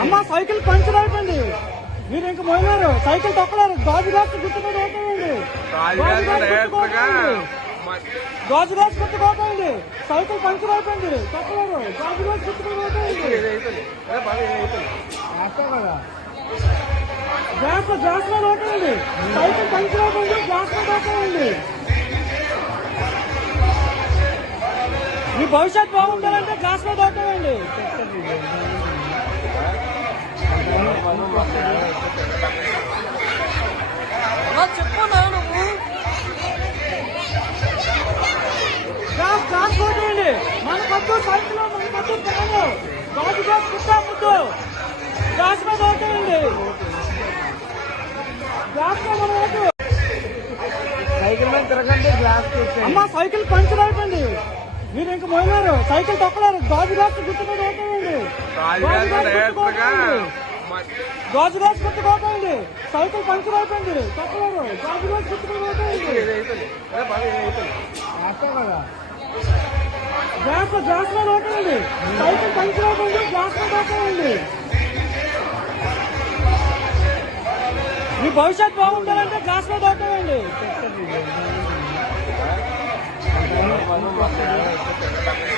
అమ్మ cycle puncture అయిపోయింది మీరు ఇంక మోయలేరు. సైకిల్ తొక్కలేరు. గాజు గ్లాస్ గుర్తుపడి గాజు గ్లాస్ గుర్తుపోతుంది సైకిల్ పంచర్ అయిపోయింది తొక్కలేరు గాజు గ్లాస్ గుర్తుపడి గ్యాస్ గ్యాస్ మీద అవుతాయండి సైకిల్ పంచర్ అయిపోయింది గ్యాస్లో అవుతాయండి మీ భవిష్యత్ బాగుండాలంటే గ్యాస్లో అవుతాయండి చెప్పు నా నువ్వు. గ్యాస్ గ్యాస్ ఓటేయండి మన పద్దు సైకిల్ మన పద్దు గాజు గ్యాస్ కుట్టా ముద్దు. గ్యాస్ మీద ఓటేయండి గ్యాస్ మీద మన ఓటు సైకిల్ మీద తిరగండి గ్లాస్ అమ్మ సైకిల్ పంచర్ అయిపోయింది. మీరు ఇంక మోయలేరు. సైకిల్ తొక్కలేరు. గాజు గ్లాస్ గుర్తుకొని ఓటేయండి గాజు గ్లాస్ గుర్తుకోకండి గాజు గ్లాస్ సైకిల్ పంచర్ అయిపోయింది. తొక్కలేరు గాజు గ్లాస్ గుర్తుకొని గ్యాస్ గ్యాస్ మీద ఓటేయండి సైకిల్ పంచర్ అయిపోయింది. గ్యాస్ మీద ఓటేయండి మీ భవిష్యత్ బాగుండాలంటే గ్యాస్లో మీద Thank you.